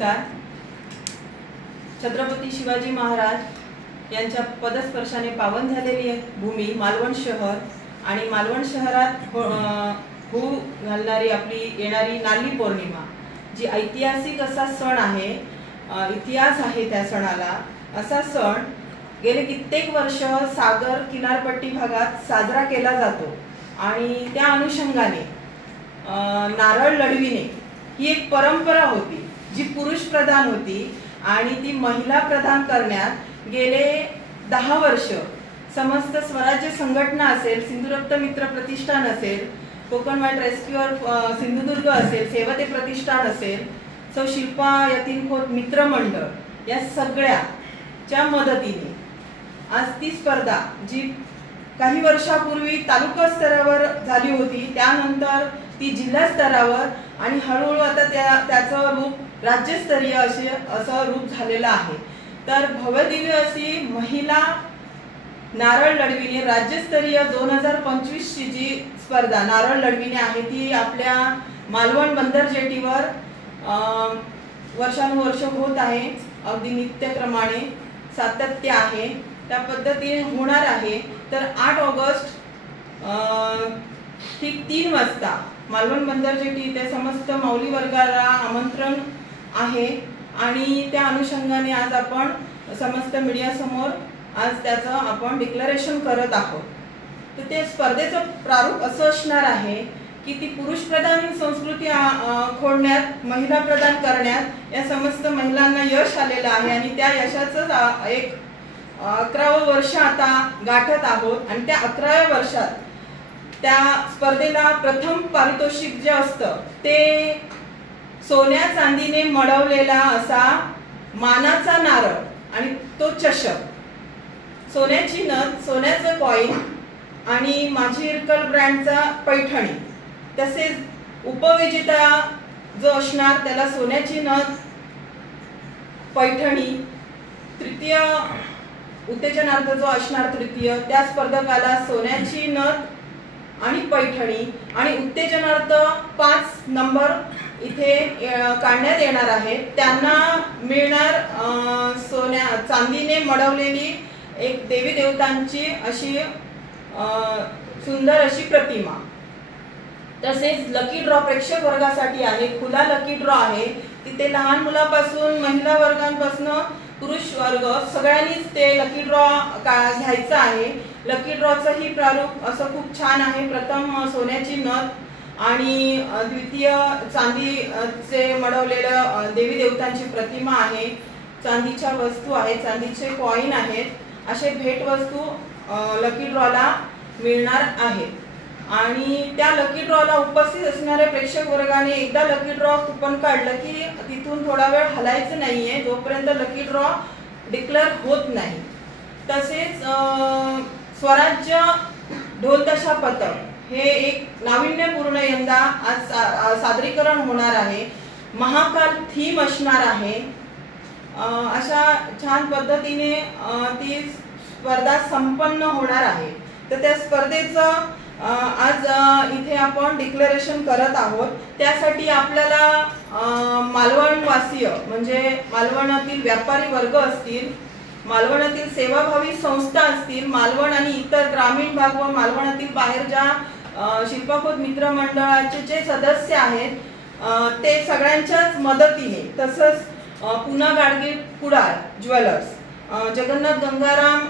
नमस्कार. छत्रपती शिवाजी महाराज यांच्या पदस्पर्शाने पावन झालेली भूमी मालवण शहर आणि मालवण शहरात होऊ घालणारी आपली येणारी नारळी पौर्णिमा जी ऐतिहासिक असा सण आहे, इतिहास आहे त्या सणाला. असा सण गेले कित्येक वर्ष सागर किनारपट्टी भागात साजरा केला जातो आणि त्या अनुषंगाने नारळ लढविणे ही एक परंपरा होती जी पुरुष प्रधान होती आणि ती महिला प्रधान करण्यात गेले 10 वर्ष समस्त स्वराज्य संघटना असेल, सिंधुरक्त मित्र प्रतिष्ठान असेल, कोकण वाईल्ड रेस्क्यूअर सिंधुदुर्ग असेल, सेवते प्रतिष्ठान असेल, सौ शिल्पा यतीमखोर मित्र मंडळ या सगळ्याच्या मदतीने आज ती स्पर्धा जी काही वर्षापूर्वी तालुका स्तरावर झाली होती त्यानंतर ती जिल्हा स्तरावर आणि हळूहळू आता त्याचं रूप राज्यस्तरीय असं रूप झालेलं आहे. तर भव्यदिव्य अशी महिला नारळ लढविणे राज्यस्तरीय 2025 ची जी स्पर्धा नारळ लढविणे आहे ती आपल्या मालवण बंदर जेटीवर वर्षानुवर्ष होत आहे. अगदी नित्यक्रमाने सातत्य आहे, त्या पद्धतीने होणार आहे. तर 8 ऑगस्ट ठीक 3 वाजता मालवण बंदर जेटी इथे समस्त माऊली वर्गाला आमंत्रण आहे आणि त्या अनुषंगाने आज आपण समस्त मीडिया समोर आज त्याचं आपण डिक्लेरेशन करत आहोत. तर ते स्पर्धेचं प्रारूप असं असणार आहे की ती पुरुष प्रधान संस्कृती खोडण्यात, महिला प्रदान करण्यात या समस्त महिलांना यश आलेलं आहे आणि त्या यशाचं एक 11वं वर्ष आता गाठत आहोत आणि त्या 11व्या वर्षात त्या स्पर्धेला प्रथम पारितोषिक जे असतं ते सोन्या चांदीने मडवलेला असा मानाचा नारळ आणि तो चषक, सोन्याची नथ, सोन्याचं कॉइन आणि माझी इरकल ब्रँडचा पैठणी, तसेच उपविजेता जो असणार त्याला सोन्याची नथ, पैठणी, तृतीय उत्तेजनार्थ जो असणार तृतीय त्या स्पर्धकाला सोन्याची नथ आणि पैठणी आणि उत्तेजनार्थ 5 नंबर इथे काढण्यात येणार आहे. त्यांना मिळणार चांदीने मडवलेली एक देवी देवतांची अशी सुंदर अशी प्रतिमा. तसेच लकी ड्रॉ प्रेक्षक वर्गासाठी आहे, खुला लकी ड्रॉ आहे. तिथे लहान मुलापासून महिला वर्गांपासून पुरुष वर्ग सगळ्यांनीच ते लकी ड्रॉ घ्यायचा आहे. लकी ड्रॉचं ही प्रारूप असं खूप छान आहे. प्रथम सोन्याची नथ आणि द्वितीय चांदीचे मडवलेलं देवी देवतांची प्रतिमा आहे, चांदीच्या वस्तू आहेत, चांदीचे कॉइन आहेत, असे भेटवस्तू लकी ड्रॉला मिळणार आहेत. आणि त्या लकी ड्रॉला उपस्थित असणाऱ्या प्रेक्षक वर्गाने एकदा लकी ड्रॉ कुपन काढलं की तिथून थोडा वेळ हलायचं नाहीये जोपर्यंत लकी ड्रॉ डिक्लेअर होत नाही. तसेच स्वराज्य ढोलताशा पथक हे एक नाविन्यपूर्ण यंदा आज सादरीकरण होणार आहे. महाकाल थीम असणार आहे. अशा छान पद्धतीने ती स्पर्धा संपन्न होणार आहे. तर त्या स्पर्धेचं आज इथे आपण डिक्लेरेशन करत आहोत. त्यासाठी आपल्याला मालवणवासीय म्हणजे मालवणातील व्यापारी वर्ग असतील, मालवणातील सेवाभावी संस्था असतील, मालवण आणि इतर ग्रामीण भाग व मालवणातील बाहेर ज्या शिल्पखोद मित्र मंडळाचे जे सदस्य आहेत ते सगळ्यांच्याच मदतीने, तसंच पुना गाडगे कुडाळ ज्वेलर्स, जगन्नाथ गंगाराम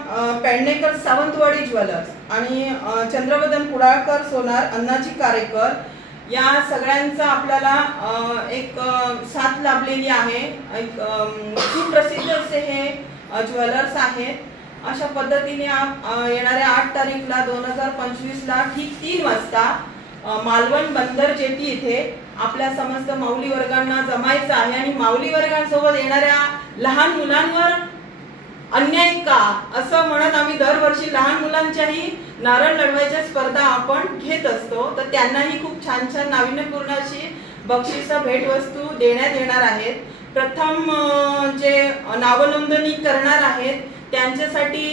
पेडणेकर सावंतवाडी ज्वेलर्स आणि चंद्रवदन कुडाळकर सोनार अण्णाजी कारेकर या सगळ्यांचा आपल्याला एक साथ लाभलेली आहे. एक सुप्रसिद्ध असे हे ज्वेलर्स आहेत. अशा पद्धतीने येणाऱ्या 8 तारीखला 2025 ला ठीक 3 वाजता मालवण बंदर जेटी इथे आपल्या समस्त माऊली वर्गांना जमायचं आहे आणि माऊली वर्गांसोबत येणाऱ्या लहान मुलांवर अन्याय का असं म्हणत आम्ही दरवर्षी लहान मुलांच्याही नारळ लढवायच्या स्पर्धा आपण घेत असतो. तर त्यांनाही खूप छान छान नाविन्यपूर्ण अशी बक्षिस भेटवस्तू देण्यात येणार आहेत. प्रथम जे नावनोंदणी करणार आहेत त्यांच्यासाठी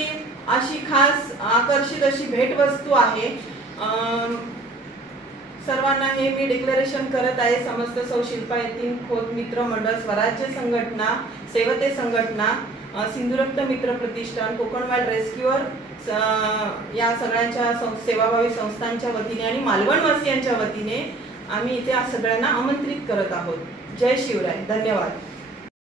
अशी खास आकर्षित अशी भेटवस्तू आहे. सर्वांना हे मी डिक्लेरेशन करत आहे। समस्त सौ शिल्पा यतीन खोत मित्र मंडळ, स्वराज्य संघटना, सेवते संघटना, सिंधुरक्त मित्र प्रतिष्ठान, कोकण वाईल्ड रेस्क्यूअर या सगळ्यांच्या सेवाभावी संस्थांच्या वतीने आणि मालवणवासियांच्या वतीने आम्ही इथे सगळ्यांना आमंत्रित करत आहोत। जय शिवराय, धन्यवाद।